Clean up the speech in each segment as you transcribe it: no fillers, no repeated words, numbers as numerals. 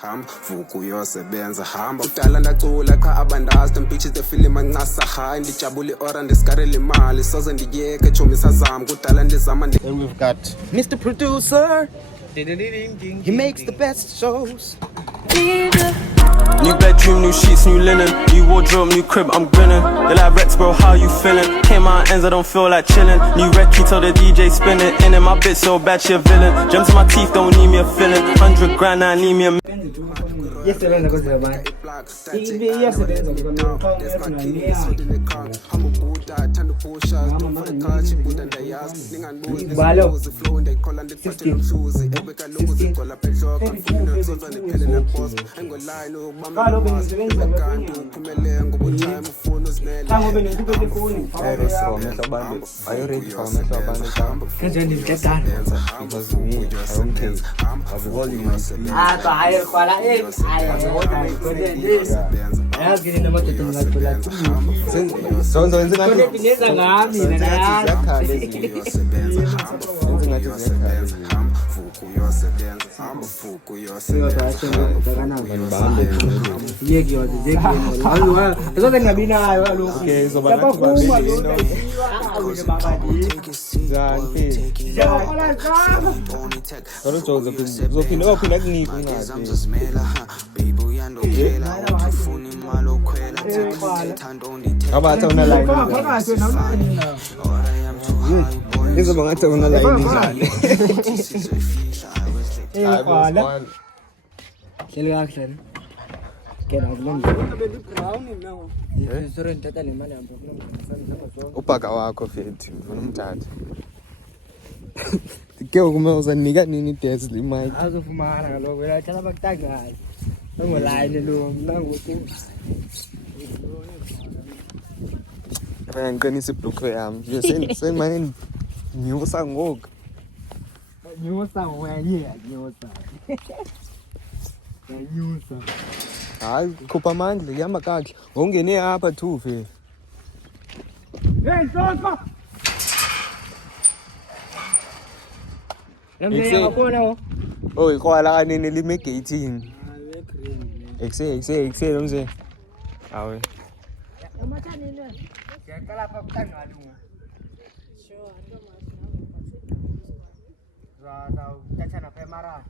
Hamba vuka uyosebenza hamba udala ndacula cha abandazi them bitches the feeling mancasa high ndijabule ora ndisikarele imali soze ndiyeke chomi sazama kudala ndizama. Then we've got Mr. Producer. He makes the best shows. New bedroom, new sheets, new linen. New wardrobe, new crib, I'm grinning. They like Rex, bro, how you feeling? Came out ends, I don't feel like chilling. New recce, told the DJ spin it. In it, my bitch so bad, she a villain. Gems in my teeth, don't need me a filling. 100 grand, I need me a Yesebenza kodwa manje. Iyasebenza ngoba upaka wakho fethu ufuna umthatha ke ukumeoza nika nini dance le mic azofumana kaloku wena thala bakutakayo ngolaine lo nangoku Ryan ngiqinisa ibhlukwe yami nje senimane nyusa ngoku nyusa wenye nyusa nyusa hayi khupha amandla ihamba kahle ngongene apha thu fe hey soko Lambe ngakona oh ikwala kanene lime gateini ekse lo mze awe amathani ne ngiyaqala lapha kutangalunga sure za utachana pe mara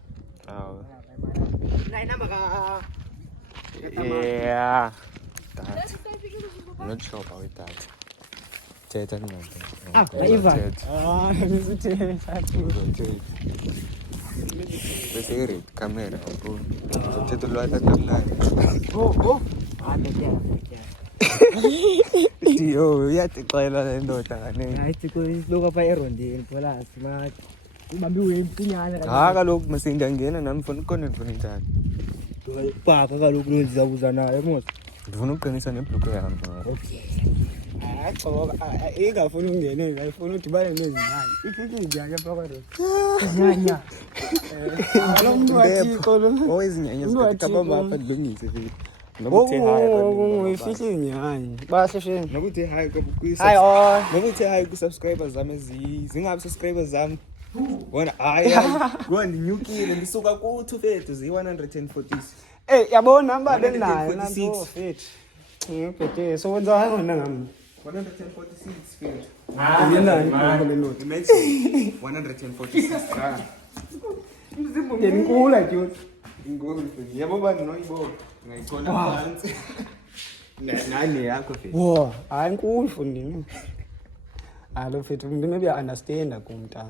awe na inamba ka yeah I'm not sure about that Teta ni Ivan bese red camera bro Teta lo ata tamna Tío, ya te caela de ndoda kanene. Hayi tiko loka pa erondeni phela smart. Ubambi wempinyana Kaloku masingangena nami mfuna ukukona njani. Papa kaloku lonzizabuza naye mos. Ndifuna uqinisa nebhlukwe yami. Hayi ngoba ingafuni ungenela ifuna udibane nezingane. Ifithi njani phakathi. Nyanya. Lo muntu wathiko lo. Owezinyanya sikaba mapha ndibengise futhi. Nokuthi hayi ifihli nyanya. Bahle she. Nokuthi hayi Hayi nokuthi hayi ku subscribers zami zingabi subscribers zami. Wona hayi ndinyukile ndisuka ku2 fethu zi146. Yabona namba lenayo nanto fethu. Ngiphethe so wenza ngona ngami. 146 fethu. Yinani ngombe note. Imagine 146 rand. Mzimbo ngenkula nje. Ingoma yabo bani noyibo ngayikhona phansi. Nani yakho fethu. Wo, hayi nkulu fundini. Alo fethu maybe understand kumta.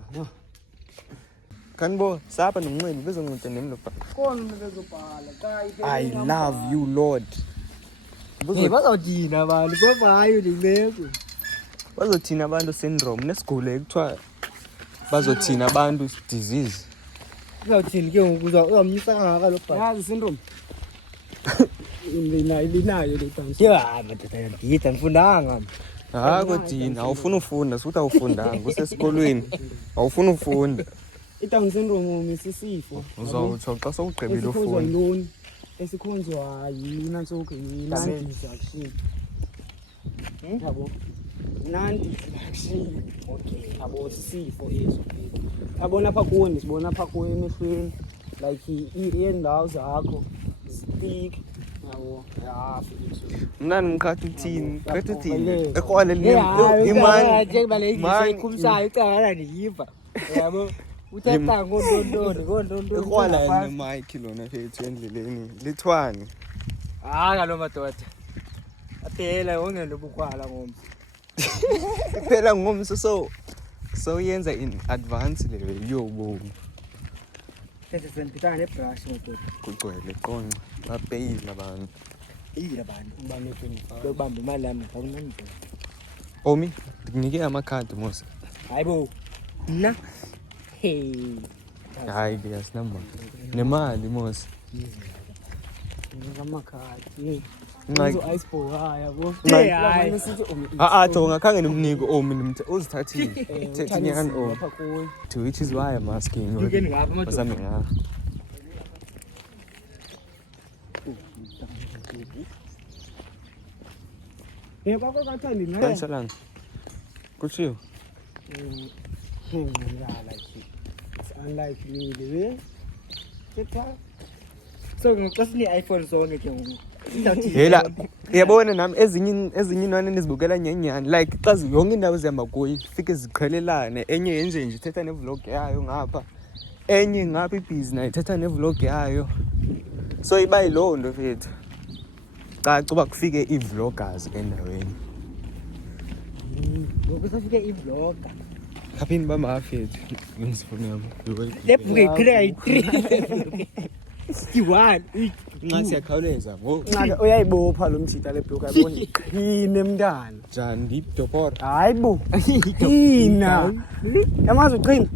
Kanbo sapa nomncane bezonceda nemlopa. Khona bezobhala kai. I love you Lord. Bazawudina abantu babayo lileko. Bazothina abantu syndrome nesigule ekuthiwa bazothina abantu disease. Uzawuthini ke uzamnyisa kangaka lo bhala. Yazi syndrome. Ilinayo le tansi. Yeah, madoda ngiyitha ngifundanga. Kodina awufuna ufunda suthi awufundanga usesikolweni awufuna ufunda. I-Down syndrome misisifo. Uzawutsho xa sowugqibile ufunda. Esikhonzwa yina sonke yinanti action. Yabo. Nanti action. Okay. Abo sifo eso. Abona apha kuwe sibona apha kuwe emehlweni. like iy'ndawo zakho zitik yabo mna ndimkhathi uthini khetha uthini ekrwala khumsayo icala ndiyiva yabo uthetha ngontoni ekrwala nemike lona fethu endleleni lithwane kalo madoda aphela ongento bukwala ngomso phela ngomso so yenza in advance leyo yobomi Sese sendipitana nebrush madoda kugcwele qonqa bapeyile abantu ubane 25 bekubamba imali yami akunandlela omi ndikunike amakhadi mos hayibo mna hayi ke asinamba nemali mos ngamakhadi Ngxaki. iceberg yabo ngakhange nimnike omi uzithathile thethingani omi to which is why I'm asking you Ngike ngapha madoda. wasami ngapha kwakho kathandi naye Kansalanga kutshiwo it's unlike me the way thetha so ngoxa sine-iPhone sonke ke ngoku hela uyabona nami ezinye inwane nizibukela nyenyani like xa yonke indawo zihamba kuyo fike ziqhelelane enye yenje nje ithetha nevlog yayo ngapha enye ngapha ibhizi nayo ithetha nevlog yayo so iba yiloo nto fethu caca uba kufike ii-vloggers endaweni ngoku safike ivlogger kaphini bamafethu ngizifoni yami le bhuku iqhele kayi-3 i-1 nxa siyakhawuleza ngoku ncabe uyayibopha lo mjita le bhuku ayibona iqhine mntana njani ndipdopora hayi bo qhina yamazi uqhina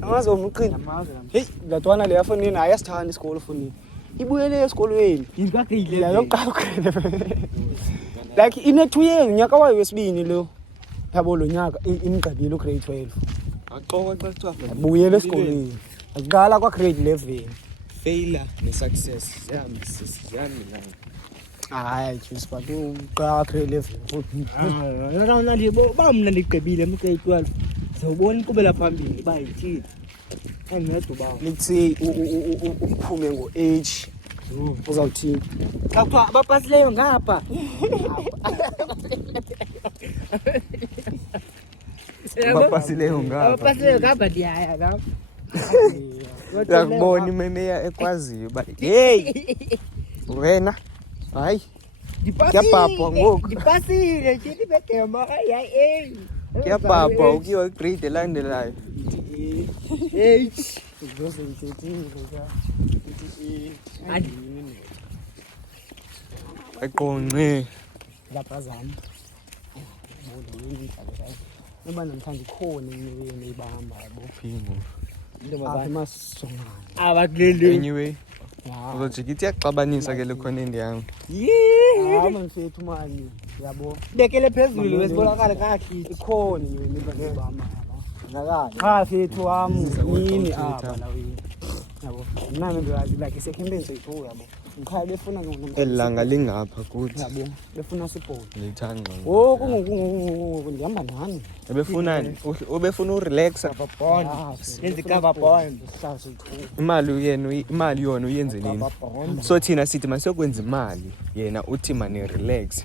yamazi umqhina heyi ladwana leya fonini hayi yasithanda isikolo fonini ibuyele esikolweni yayoqala like ine-2 years unyaka wayo wesibini lo yabo lo nyaka imgqibile ugrade 12 axoka xa kuthiwa buyele esikolweni akuqala kwa-grade 11 failure ne-success ziyahambelana hayi just but uqala grade 11 ba mna ndigqibile grade 12 zawubona inkqubela phambili uba yithini andincedo bawo let's say uphume ngo-age uzawuthini xa kuthiwa abapasileyo ngapha abapasileyo ngapha abapasileyo ngapha ndiyaya ngapha uyakubona imemeya ekwaziyo uba heyi wena hayi kuyabhabhwa ngoku ndipasile ndithi bedema yayi kuyabhabhwa ukiyo igrade elandelayo aqonqe lapha zami uba namhlanje ikhona enye ibahamba yabo phingo apha emasongane anyway uzojika ithi yaxabanisa ke lekhona endiyam hamba mfethu mani yabo bekele phezulu wesibonakala kahle ikhona enye ibahamba yabo cha fethu wami yini apha laweni yabo nami ngiyazi like isekhempeni sethu yabo ngikhaya befuna elanga lingapha kuthi yabo befuna sibhoni ngithanda kungoku ndihamba nani ebefunani ubefuna urelaxa yenza i-cover bond imali yona uyenze nini so thina sithi masiyokwenza imali yena uthi mane relax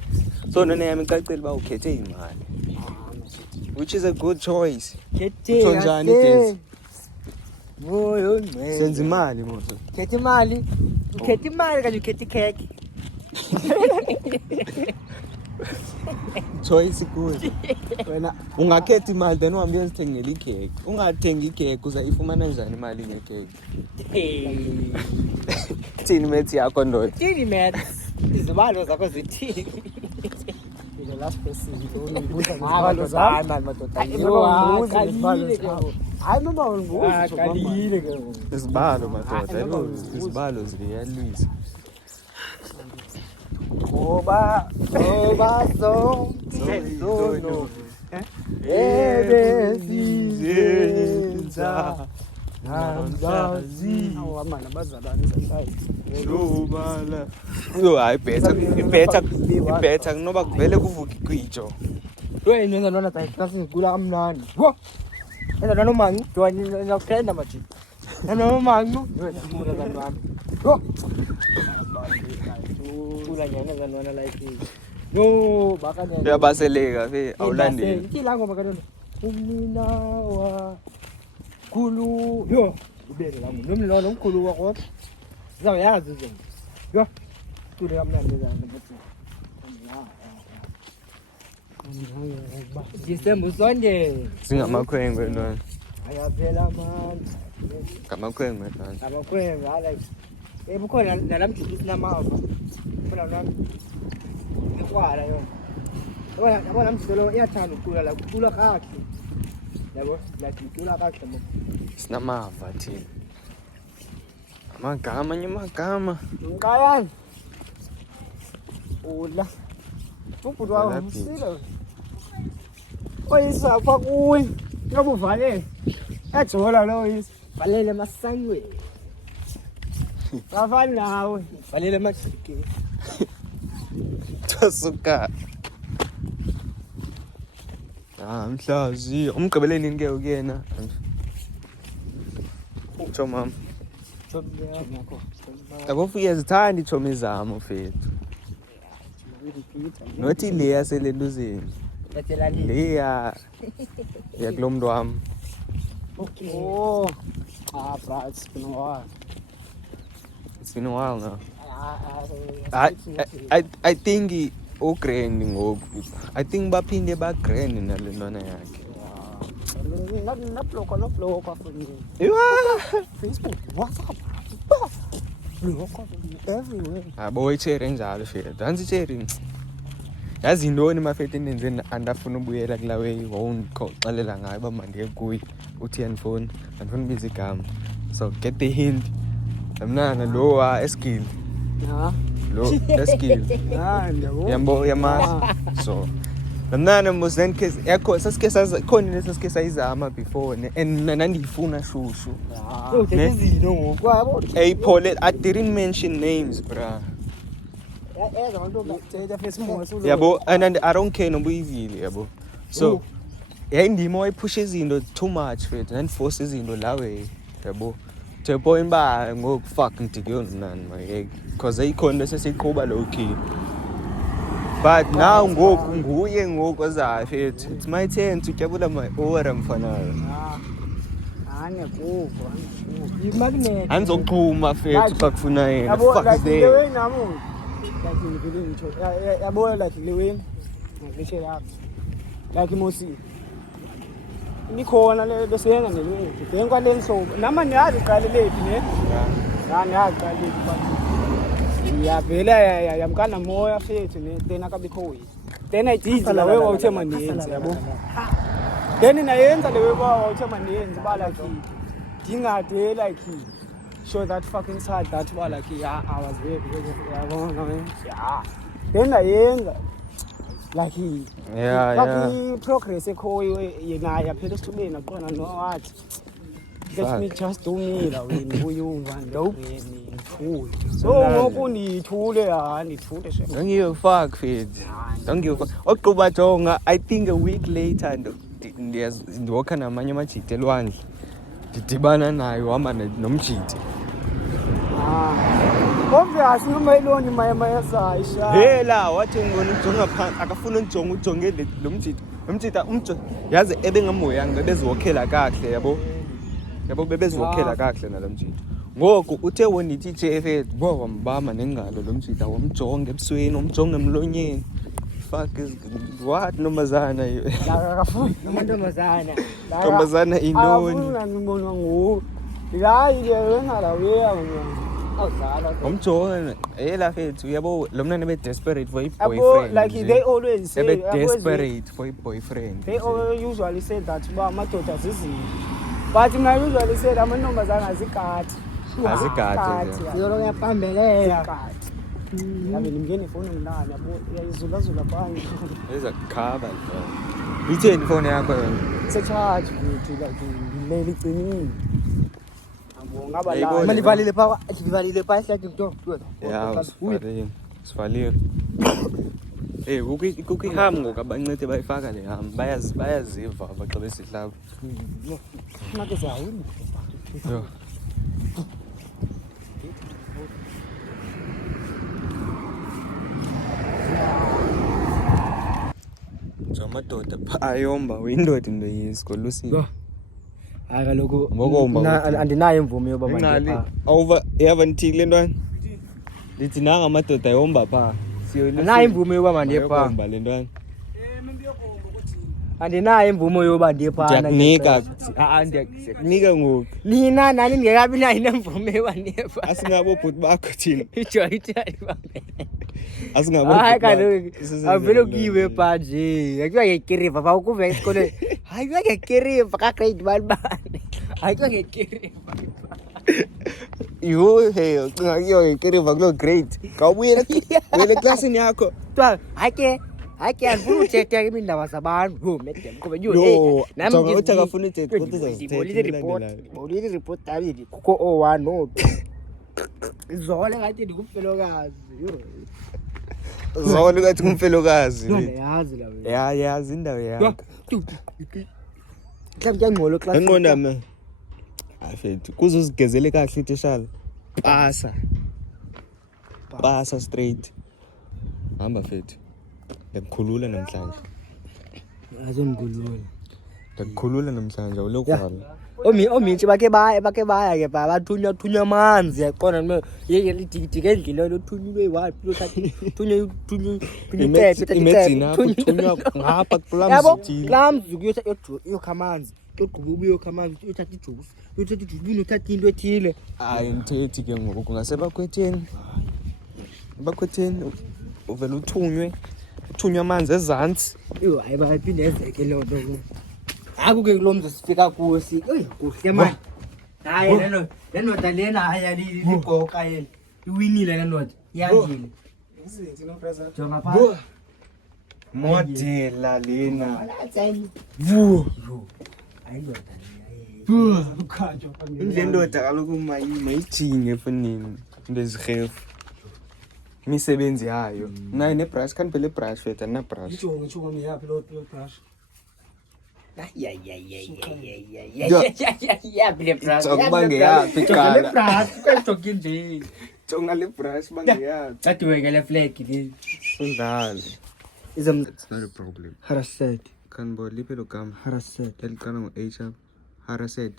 so nona yami icacile uba ukhethe imali which is a good choice so njani Desi moyo ngcwele senza imali mozo ukhetha imali kanye ukhetha ikhekhe choice good wena ungakhetha imali then uhambe uyozithengela ikhekhe ungathengi ikhekhe uzayifumana njani imali ngekhekhe thini methi yakho ndoda thini met izibalo zakho zithini the last person unombuza ngezibalo zami madoda hayi noma ulibuza qalile ke izibalo madoda izibalo ziyalwisa oba so no ebesizenza namzazi awamana bazalwane sasayithu jobala yo hayi better kunoba kuvele kuvuke igwijo wena yenza lona tayiklasini kula kamnandi wo yenza lona mani dwani ngiyakutenda mathi Noma mangu. Ngiyasimuka kanwami. Yo. Kula nyana kanwana like this. No, baka nyana. Uyabaseleka fe awulandeli. Ngila ngoma kanona. Umnina wa khulu. Yo, ubele la muntu. Nomlilo omkhulu wakho. Uzawuyazi nje. Yo. Tule kamnandi zana bathi. December Sunday. Singamakhwenkwe ntwana. Ayaphela man. Ngamakhwenkwe ntwana. Abakhwenkwe like bukhona nalamjiki sinamava. Phela nami. Ikwala yo. Yabona mselo iyathanda ukucula la kucula kakhe. Yabo, like ucula kakhe mo. Sinamava thina. Amagama. Ngqayani. Ula. Ubhuti wakho umsilo. Oyisapha kuwe. Ngoba uvalele. Ejola lo yisi. Valele masangwe. Bafana nawe. Valele majiki. Thosuka. Mhlazi umgqibeleni nike ukuyena. Utsho mama. Abofike zithanda ithomi zami mfethu. Nothi le yaselenduzini. Leya ya kulomntu wami. Okay. Oh. Bro, it's been a while. It's been a while now. I think ugrand ngoku. I think baphinde bagrand nale ntwana yakhe. Nabloko from Facebook, WhatsApp. Bloko everywhere. Abo icherry njalo fethu. Dansi cherry. Yazi intoni mafethu enenzeni andafuna ubuyela kulawe wonxalela ngayo bamandiye kuyi uthi yanifoni andifuna ubiza igama. So get the hint. Mnana lo wa eskill. Ja. Lo eskill. Yambo yama. So mnana muzen case yakho sasike khona lesasike sayizama before and nandifuna shushu. Izinto ngoku yabo. Hey Paul, I didn't mention names, bro. Yabo, and I don't care no easily, yabo. So indimo ipushe izinto too much fit and forces izinto la way, yabo. To a point ba ngokufuck ntikuyona nani my because ayikhona sesiqhuba low key. But now ngoku nguye ngoku ozayo fit. It's my turn to kebula my ora mfana. Ane kuva. Imagnet. Anzoqhuma fit bakufuna yena. Fuck the way namu. Like in the building yabo like the way ngisho lapha. Like imosi. Nikhona le besenga nelewe. Bengwa lenso nama niyazi qale lethi ne. Ya niyazi qale lethi. Yavela yamkana moya fethu ne tena kabikho yi. Tena idizi la wewe uthe maniyenze yabo. Then nayenza le wewe uthe maniyenze ba like dingade like show that fucking side that ba like yeah I was there yabona yeah. Then nayenza like yeah. Progress ekhoyo yena yaphela esithubeni aqona no wathi let me just do me la wena uyumva ndawini full so ngoku ndithule ndithule she don't give a fuck fit don't give a fuck oqhuba jonga I think a week later ndiwakha namanye amajiti elwandle ndidibana nayo hamba nomjiti obvious noma iloni mayesa isha hela wathi ngona ujonga phansi akafuna unjonga ujonge lo mjita yazi ebengamoyanga bebeziwokhela kahle yabo bebeziwokhela kahle nalomjita ngoku uthe wonithi JF bo wambama nengalo lomjita wamjonga ebusweni umjonga emlonyeni fuck is what nomazana akafuni nomazana inoni ngibona ngo la ile wena la weya umjonga hela fethu yabo lo mntana be desperate for a boyfriend like they always say desperate for a boyfriend they usually say that ba amadoda zizinto but mina usually say amantombazana azigadi yolo ngiyapambelela yabe nimngene phone ngilana yabo uyayizula phansi ezakhaba itheni phone yakho yona secharge futhi like ngilele iqinile ngaba la malivalile pa hlaki into yeah sivaliwe kukho iham ngoku abancede bayifaka le ham bayaziva abaxa besihlaba make siyawini yo ngamadoda ayomba uyindoda into yesikho lusini hayi kaloku Ngokomba andinayo imvume yoba ingqali mandipha awuva yava nithiki le ntwana lithi nanga amadoda ayomba pha andinayo imvume yoba mandipha ayomba le ntwana andinayo imvume yoba ndiphana ndiyakunika ndiyakunika ngoku nina nani ndingekabi nayo nemvume yoba ndipha asingabo bhuti bakho thina ijoyitali asingabo hayi kaloku avele kuyiwe pha nje akuyiwa ngekiriva pha ukuva esikolweni hayi kuyiwa ngekiriva kagrade balibane hayi kuyiwa ngekiriva yho hey ucinga kuyo ngekiriva kuloo grade kawubuyela uyele eklasini yakho kuthiwa hayi ke andifuna uthetha iindaba zabantu yho medem kuba no jonga uthi akafuna uthetha kodwa ndibonile iripoti abili kukho o-1 no-2 izole ngathi ndingumfelokazi zona ungathi ngumfelokazi ndiyazi la yazi indawo yakho mhlawumbi kuyangqolo enqonda me afethu kuze uzigezele kahle ititshala pasa straight hamba fethu ndakukhulula namhlanje ndakukhulula namhlanje awulokwala omitshi bakhe baya ke pha bathunywa amanzi yaqonda lidikidike endlini lothunywe wapi imedzini apho thunywa ngapha kulamzithile kulaa mzi uyokha amanzi yogquba ubuye yokha amanzi uyothatha ijusi uyothatha into ethile hayi ndithethi ke ngoku kungasebakhwetheni uvele uthunywe amanzi ezantsi hayi baphinde ezeke loo nto haku ke kulo mzi sifika kuwo kuhle mani hayi le ndoda lena hayi ligoka yeli iwinile le ndoda iyadile jonga phaa modela lena indle ndoda kaloku mayijinge efonini into ezirhefu imisebenzi yayo nayo nebrush khandiphele brush fethu andinabrush Jonga ngeyaphi qala jonga le brush bangeyaphi adiwekele flag le sundlala it's not a problem harassed kanbo liphi lo gama harassed eliqala ngo-h up harassed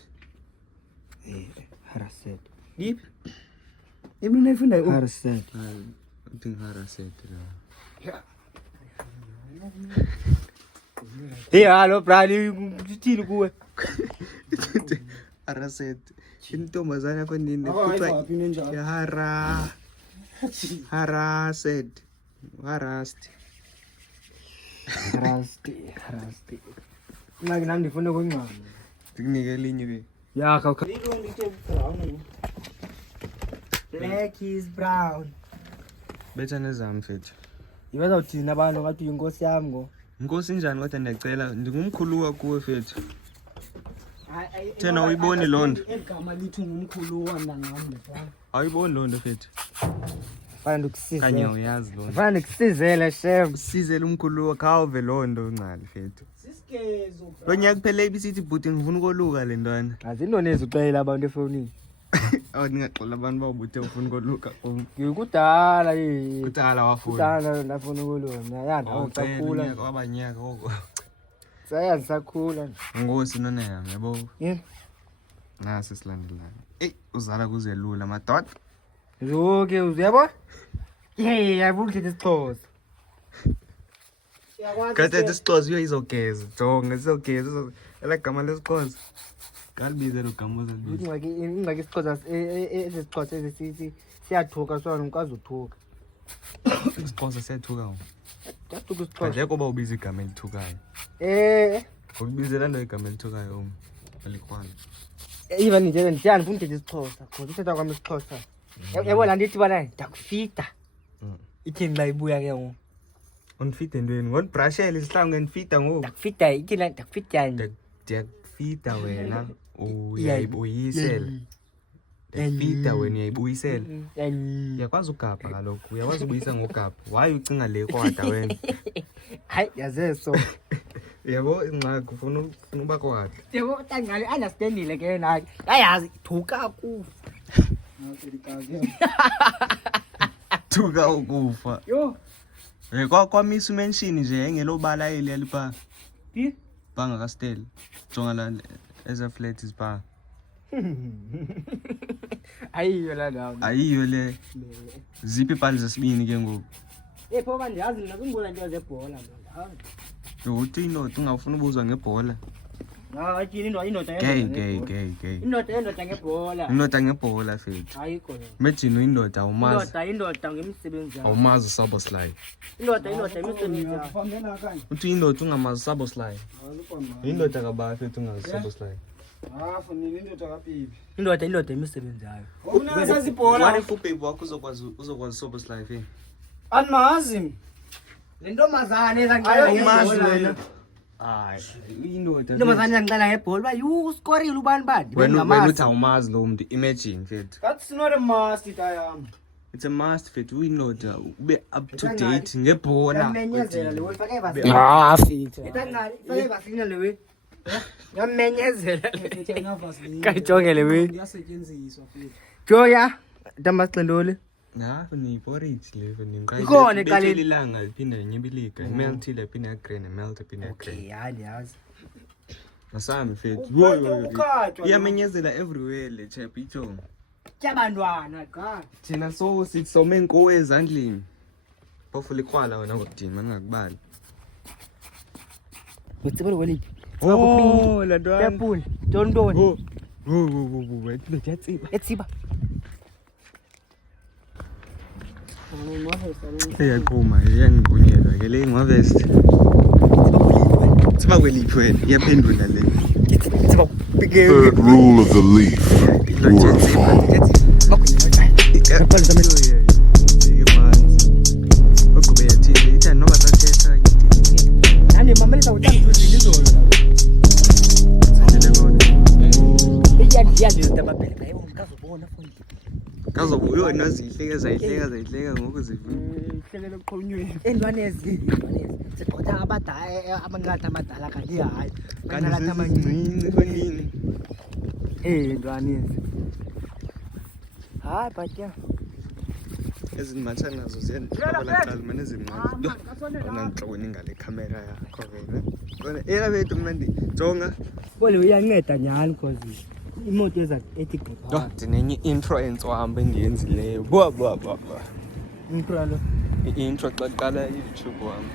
liphi emina ifunda harassed uthi harassed la hey hallo brali uthini kuwe harassed intombazana yakho nini kuthiwa harassed ngake nami ndifuna kwencama ndikunike elinye ke yakha black is brown betha nezam fethu ibazawuthini abantu ngathi uyinkosi yami ngo inkosi njani kodwa ndiyacela ndingumkhuluwa kuwe fethu thena uyiboni loo nto egama lithi ngumkhuluwa mnangam awuyiboni loo nto fethu fana ndikusizele kanye uyazi loo nto fana ndikusizele shem usizele umkhuluwa khawuve loo nto ncali fethu lo nyaka kuphele ibisithi bhuti ngifuna ukoluka le ntwana azintoni eziuxelela abantu efowunini awu ndingaxola abantu bawubuthe ufuna ukoluka kudala kudala wafuna kudala ndafuna ukoluka ndisakhula wabanyaka oko saya ndisakhula ngosi nona yam yabo yini nasi silandelana eyi uzala kuze lula madoda zoke uyabo yabo uthethe isixhosa kade isixhosa iyo izogeza jonga izogeza ela gama lesixhosa kalibize lo gama ozalibiza ingxaki isixhosa ezisixhosa ezisithi siyathuka sona ukwazi uthuka isixhosa siyathuka ngo yathuka isixhosa nje kuba ubiza igama elithukayo ukubizela nto igama elithukayo alikhwana even nje ndifuna uthetha isixhosa because uthetha kwami isixhosa yabo laa nto ithi bana ndakufida ithini la ibuya ke ngoku undifida entweni ngondibrushele isihlangu ngendifida ngoku ndakufida ithini la ndakufida ndiyakufida wena uyayibuyisela ndiyakufida wena uyayibuyisela uyakwazi ugabha kaloku uyakwazi ubuyisa ngogabha waye ucinga le kwada wena hayi yazeso yabo ingxaki ufuna uba kwada yabo tangale understandile ke naye ayazi thuka kufa thuka ukufa yo Kwamisa umention nje engelobala eli pha. Phi? Banga ka Stella. Jonga la eza flat is pha. Ayiyo la ndawo. Ayiyo le. Ziphi ibhali zesibini ke ngoku? Pho manje yazi mina kumbona nje zebhola manje. Uthi indoda ungafuna ubuzwa ngebhola. Atyini indoda Gay. Indoda ngebhola. Indoda ngebhola fethu. Ayikho. Imagine indoda awumazi. Indoda ngemisebenzi yakho. Awumazi Sabo Sly. Indoda imisebenzi yakho. Fambela kanje. Uthi indoda ungamazi Sabo Sly. Indoda kabahle fethu ungazi Sabo Sly. Funile indoda kaPipi. Indoda imisebenzi yayo. Unasazi ibhola. What if ubaby wakho uzokwazi Sabo Sly fe? Anmazi. Le ntombazane ezancane umazi wena. Hayi, indoda. Intombazane ezancane ngebhola bayu uskorile ubani bani. Wena uthi awumazi lo muntu, imagine fethu. That's not a must itayam. It's a must fethu uyindoda ube up to date ngebhola. Yamenyezela lewe fake basina. Fethu. Etangani fake basina lewe. Yamenyezela. Kayijonge lewe. Iyasetshenziswa fethu. Joya, Damascendole. Na ni porridge le ni Ikhona eqaleni ilanga iphinda nyibilika melt ile iphinda green melt iphinda green. Okay, yazi. Nasami fethu. Iyamenyezela everywhere le chap ichonga. Kyabantwana cha. Thina so sitsome inkowe ezandleni. Phofu likhwala wena ngokudima ngakubali. Utsibona kwelithi. Oh, la ntwana. Kepula. Tontoni. Wethu bejatsiba. Etsiba. Iyaphuma iyangibunyelwa ke le ngwavest. Siba kweliphi wena iyaphendula le. Third rule of the leaf. Word fall. Kazobuyo nazihleka ngoku Hlekela uqhonyweni. Endwanezi. Siqotha abadala abanqatha abadala kanti hayi. kanti amancini. Endwanezi. Hayi batya. Ezimatha nazo ziyaqala manje ezimncane. Wona nhlokweni ngale camera yakho wena. Wena era bethu mnandi jonga. Bole uyanceda nyani because imoto eza ethi Yo, dinenye influence wahamba endiyenzileyo. Bwa. intro lo. I-intro xa qala YouTube wami.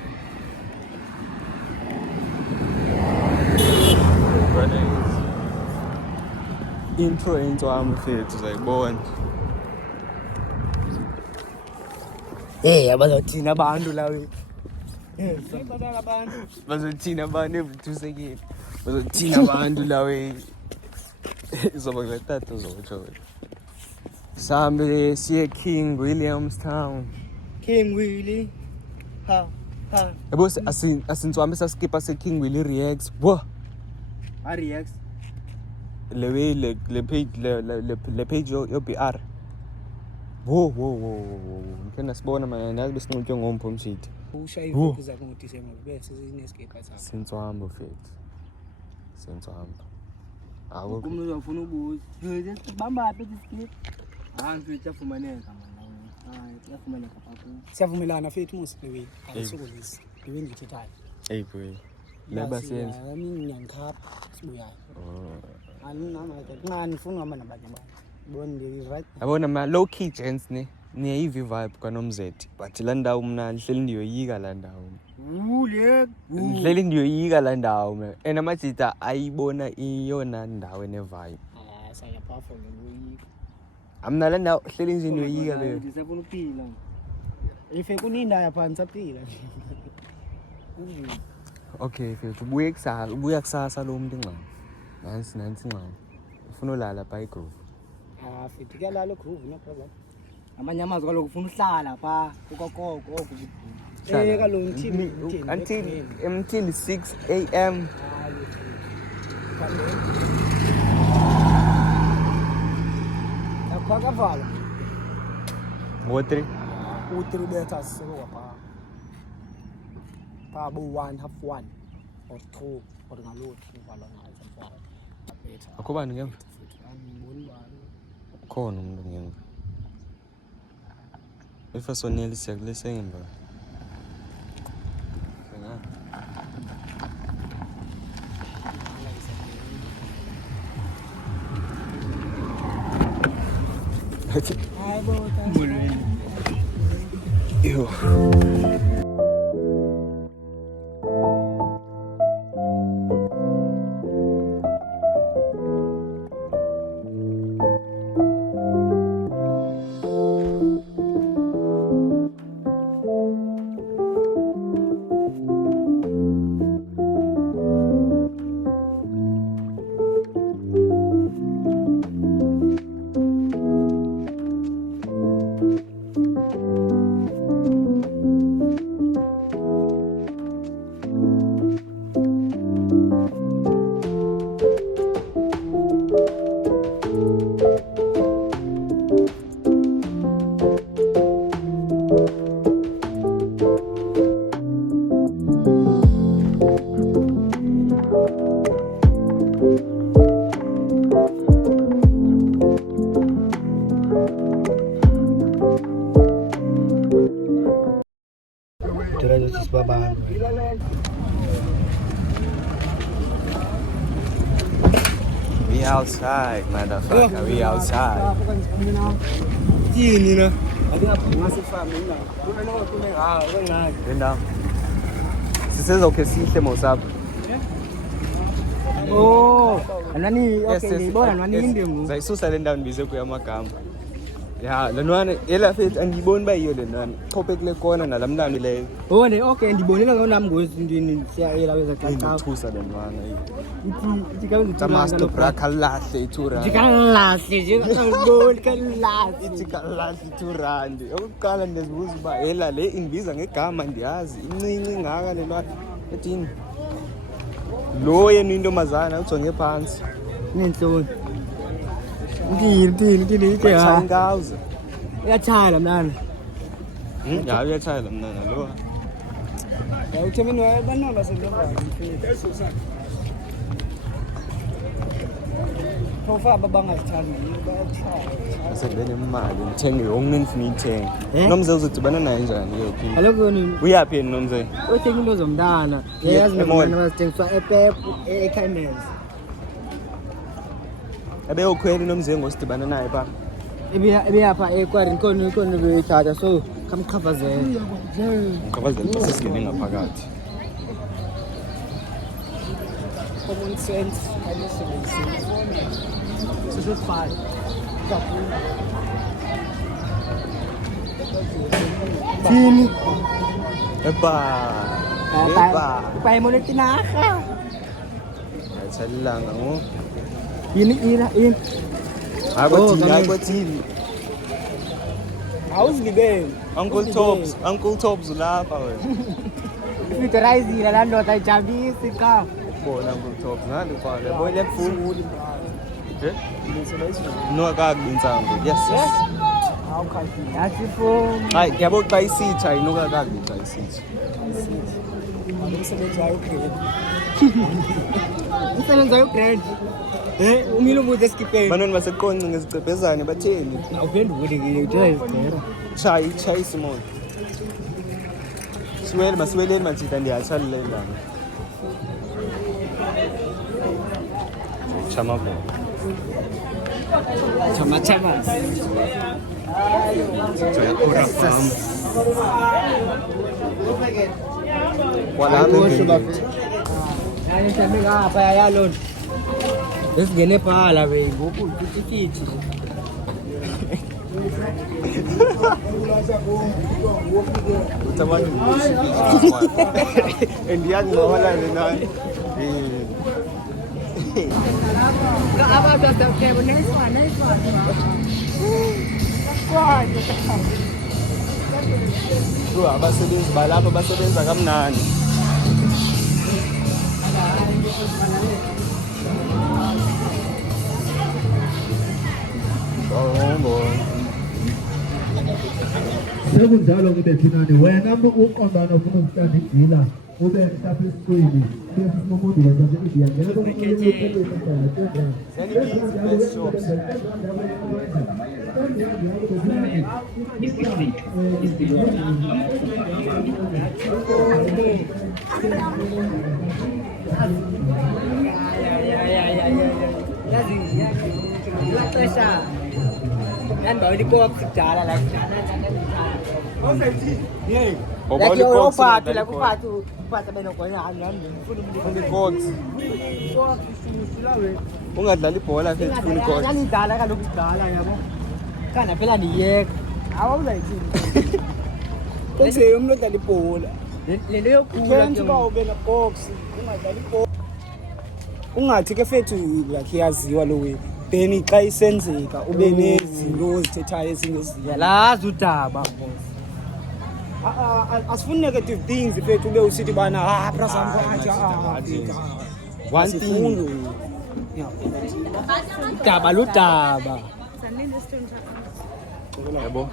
Influence wami fethu uzayibona. Abazothina abantu lawe. Bazothina abantu evutusekile. Bazothina abantu lawe. Izoba kule tata uzotsho wena. Sambe siye King Williamstown. King Willie. Ha. Yabo asintswambe saskipa se King Willie Reacts. Bwa. Reacts. Le page yo BR. Wo. Ngifuna sibona manje nazi besinqutshwe ngompho mshithi. Ushaya iviki zakho ngoDisemba bese sinescape sakho. Sintswambe fethu. Sintswambe. Awu Umuntu uzofuna ubuza. Bamba phi iscape? Mfethu yafumaneka manje. Yafumaneka papa. Siyavumelana fethu musibewe. Ayisukulisi. Iwe ngithethayo. Hey boy. Leba senze. Mina ngiyangikhapha sibuyayo. Anginama kancane ngifuna uhamba nabanye abantu. Bona ngi right. Yabona ma low key gents niyayiva vibe kaNomzethi but la ndawo mina ngihleli ndiyoyika la ndawo. Ngihleli ndiyoyika la ndawo mina. And amajita ayibona iyona ndawo ene vibe. Sayaphafa ngiyoyika. Amna la ndawo hleli nje ndiyoyika le. Ndisafuna ukuphila. Ife kuninda yaphansi aphila. Okay fethu ubuya kusasa lo muntu ingxama. Nansi ingxama. Ufuna ulala pha igrove. Fethu kuyalala groove no problem. Amanye amazwi kaloku ufuna uhlala pha ukokoko okubuhlungu. Kaloku until 6 AM. Yapha kavala. Ngo3. U3 betha sisoko pha. Pha bo 1 half 1 or 2 or ngalothi uvala ngazo mfana. Akubani ngemva? Angiboni bani. Khona umuntu ngemva. Efasoneli siyakulesa ngemva. but hayi bo yo. We outside, motherfucker. We outside. Yini na? Ngasifambe la. Kulo kule ngaka. Linda. Sisezokhe sihle mosapho. Oh, anani okay ngibona nani indemu. Sayisusa le ndawo ndibize kuya amagama. Ya, lenwana elafethi angiboni bayiyo lenwana. Chophe kule kona nalamntana leyo. Oh ne okay ndibonela ngonami ngozindini siyayela beza xa. Ngithusa lenwana yiyo. Ithi kabe Ta master braka lahle ithura. Jikalahle jikangiboni kalahle. Ithi kalahle ithurandi. Okokuqala ndizibuza uba hela le ingibiza ngegama ndiyazi. Incinci ngaka lenwana. Ethini? Lo yena intombazana ujonge phansi. Nenhloni. Ngini ike ha. Sayingawuza. Uyathala mnana. Ya uyatshayela mnana lo. Uthemini wabanamba sendaba. Profa babangazithandi bayatshaya. Asebene imali ngithenge yonke into ngiyithenga. Nomze uzodibana naye njani yophi? Kaloku ni Uyaphi yena nomze? uthenga into zomntana. Yazi mina bazithengiswa ePep eKindness. Abeyokhwela nomze ngosidibana naye pha. Ebeyapha ekwari khona beyithatha so kamqhafazela. Ngicabazela sesingene ngaphakathi. Common sense ayisebenzisi. Sesifana. Thini? Epa. Upay mo tinaha. Ayitsalanga ngo. Yini. Abathini. Awuzibeni. Uncle Tops ulapha wena. Filterizile la ndoda ijabisi ka. Bona Uncle Tops ngale kwale. Boyle full. Eh? No akagwinsango. Yes. Awukhathi. Yasifo. Hayi yabo xa isitha inoka kagwinsa isitha. Umsebenzi wayo grade. Umsebenzi wayo grade. Umilo buze esikipeni. Bantu baseqonce ngezicebhezane batheni? Awuphendule ke utshela izigcera. Chayi Simon. Siweleni manje ndiyatshalela indaba. Chamabo. Chama. Soyakhona fam. Wala Yani shamika hapa yalo. Esingene phala be ngoku tikiti. Utabani ndiyazi ngawala nani. Apa dah nice one. Bro, abasebenzi balapha basebenza kamnandi. Sekunjalo ke Bethinani wena uqondana ufuna ukuhlala idila ube mhlawumbe isiqwini bese umuntu wenza idea ngeke nandaweni ikoksi kudala la Ngoba like ulicox uphathe ungadlali like uphathe benogonya hami ngifuna Cox. Ungadlali ibhola futhi ufuna icox. ngidala kaloku kudala yabo kana phela ndiyeka awuzayithini bese umuntu odlala ibhola lento yokhula ke uba ube nebox ungadlali ibhola ungathi ke fethu like yaziwa lo way then xa isenzeka ube nezinto ozithethayo ezingeziya lazi udaba boss asifuni negative things fethu ube usithi bana prasambo athi one thing udaba ludaba Yabo.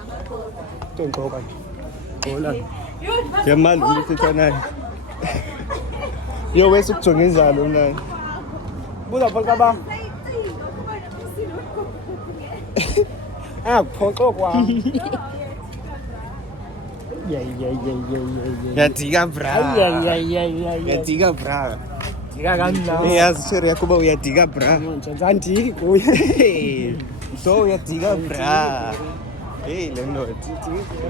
Tontoka. Hola. Yamali umthetha naye. Yo wese ukujonga inzalo naye. buza phoqa ba akuphoxo kwami Yadika bra. Yadika bra. dika kanjani Yazi shere yakuba uyadika bra. andiki kuye So uyadika bra. Hey le ndoda.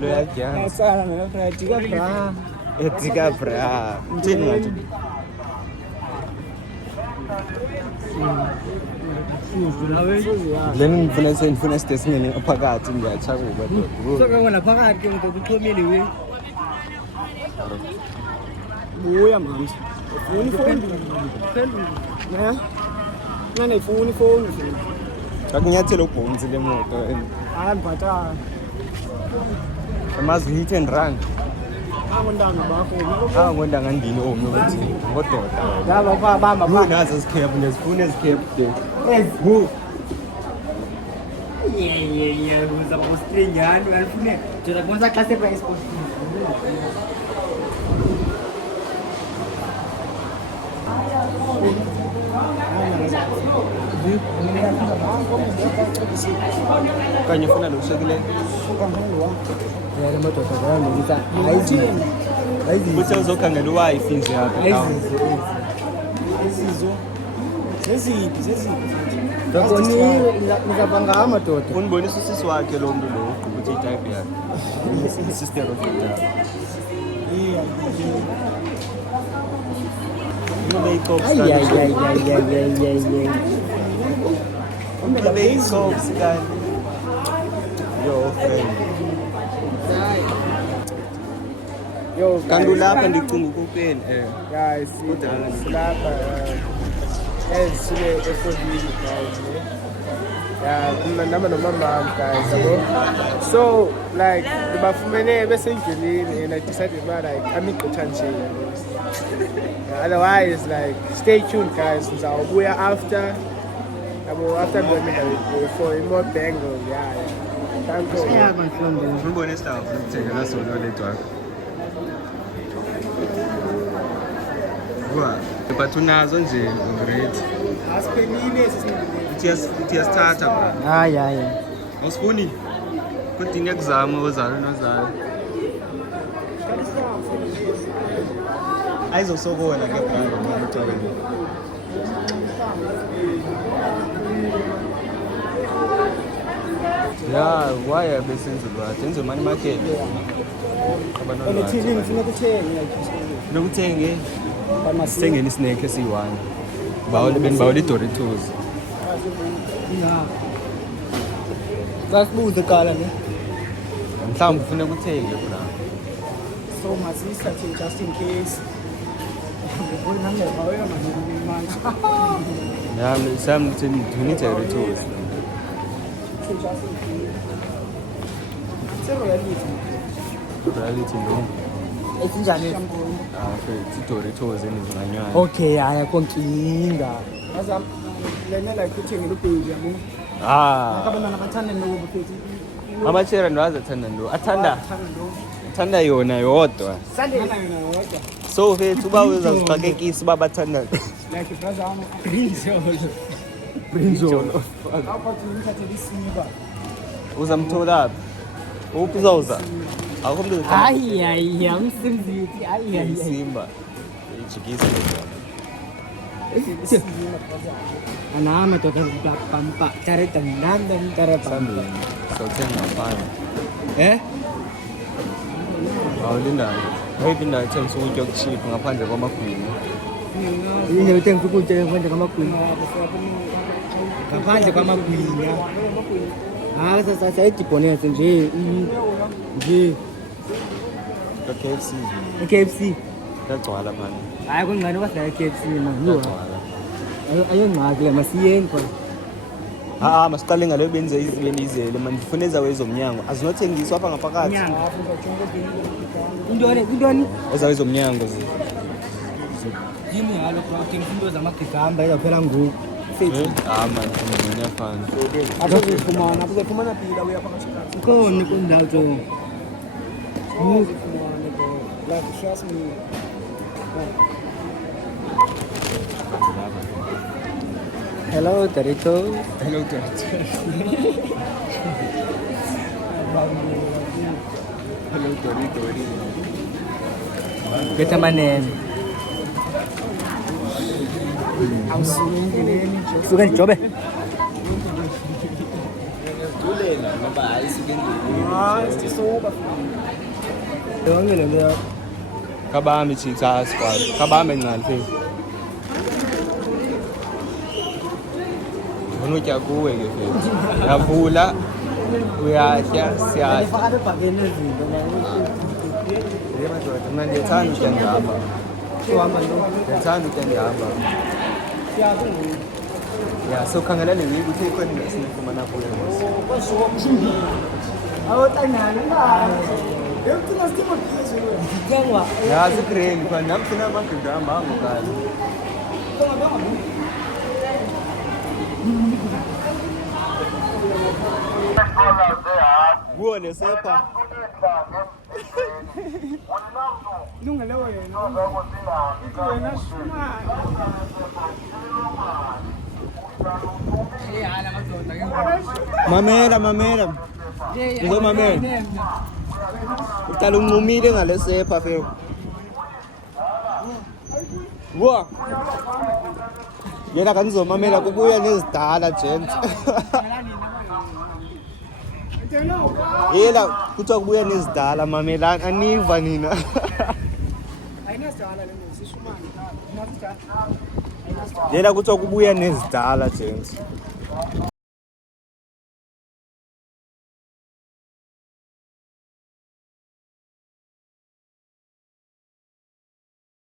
Lo yakuyanga. asala mina dika bra Yadika bra. Mthini ngathi? Leni ngifuna singene phakathi ngiyachakuba. sokubona phakathi ke umuntu uxhomile we buya manje ufuna ifoni ne nane ifoni Akunyathela ubhonzi lemoto. ayibhatala Amazi hit and run. abantwana bakho Ngonda ngandini omi ukuthi ngododa. laba bamba Who nazo isikhebu nezifuna ezikhebu de. Who? Yeah, uza posting yani alifune. Jona kwanza class kwa sport. Kanye ufuna lo shekile. Yeah, moto kwa ngiza. Aizi. Kuthi uzokhangela uwifi nje yapha. Zeziphi. Ndaboni ngizabanga amadoda. Unibonisa usisi wakhe lo muntu lo ukuthi itype yakhe. Sister of the Yo friend. Yo, Kanti ulapha ndicinga ukupeni guys, silapha sile efodini guys. Yeah, nama nomama guys, yabo. So like ngibafumene besendleleni and I decided like amigqitha nje. Otherwise like stay tuned guys, ngizawubuya after going for more bangle. Yeah. Thank you. Unibone staff ukuthengela solo le twakho. But unazo nje already. Asiphelile Utiyasithatha bra. hayi Awusifuni? Kudinga ekuzama ozalo nozalo. Ayizosokola ke bra ngoba uthobele. Yeah, why abesenza lwathi? Enze money market. Elithini ngifuna ukuthenga Nokuthenge sithengeni snack esi1. Bawule Doritos. Sasibuze kala ne. Mhlawumbe ufuna ukuthenge bra. So masisa just in case. Ngibona nami bawela manje. Yeah, Sam need Doritos. Reality no. Esinjani? Doritos enizinganywana. Okay, haya konkinga. Sasa lena la kuthengela ubhebi yabo. Abantwana bathanda nobo futhi. Amachera ndo azathanda ndo. Athanda yona yodwa. Sunday yona yodwa. So fethu uba uzazifaka ekisi babathanda. Like brother am brinjolo. Apha ngithathe isiba. Uzamthola phi? Uphi uzawuza? Akho umuntu Hayi, amsimzithi. Hayi. Simba. Ijikisi. Anama to pampa cari tenang dan cara pampa. sawuthenga ngaphandle Eh? awulindayo maybe indawo ethengisa ukutya okuchiphu ngaphandle kwamagwini Ini uteng ukutya ngaphandle kwamagwinya. Ngaphandle kwamagwinya. Sasa sayidibhonese nje. ka-KFC KFC. kuyagcwala phana Hayi kungani kwasidla KFC manje. kuyagcwala Ayongxaki le masiyeni khona. masiqale ngalo benizele mani ndifuna ezawo ezomnyango azinothengiswa apha ngaphakathi Intoni? ezawo ezomnyango Yini halo kwa uthengisa into zamagigamba ezaphela ngoku. mani ngiyafana Uzofumana pila uya phakathi. Khona kundawo jo. Like trust me. Hello, Torito. hello Dorito hello Dorito Beta manene. Suka nijobe. tulela ngoba hayi sike Yongile leyo. kabambe chicks squad kabambe ncane phela ngifuna utya kuwe ke phela uyavula uyatya siyatya Faka ebhakeni ezinto mna ndiyethanda utya ndihamba Uhamba lo. ndiyethanda utya ndihamba ya so khangela le week uthe ikhona esinifumana kuyo Awutanyana la. Yemthina simo phezulu. Ngiyangwa. ya zigreli khona nam funa amadoda ahamba ngokali kuwo nesepha Lungele wena. Wena shuma. mamela ngizomamela uqala unqumile ngale sepha fela wa yena kanizomamela kubuya nezidala gents yela kuthiwa kubuya nezidala mamelani aniva nina yela kuthiwa kubuya nezidala gents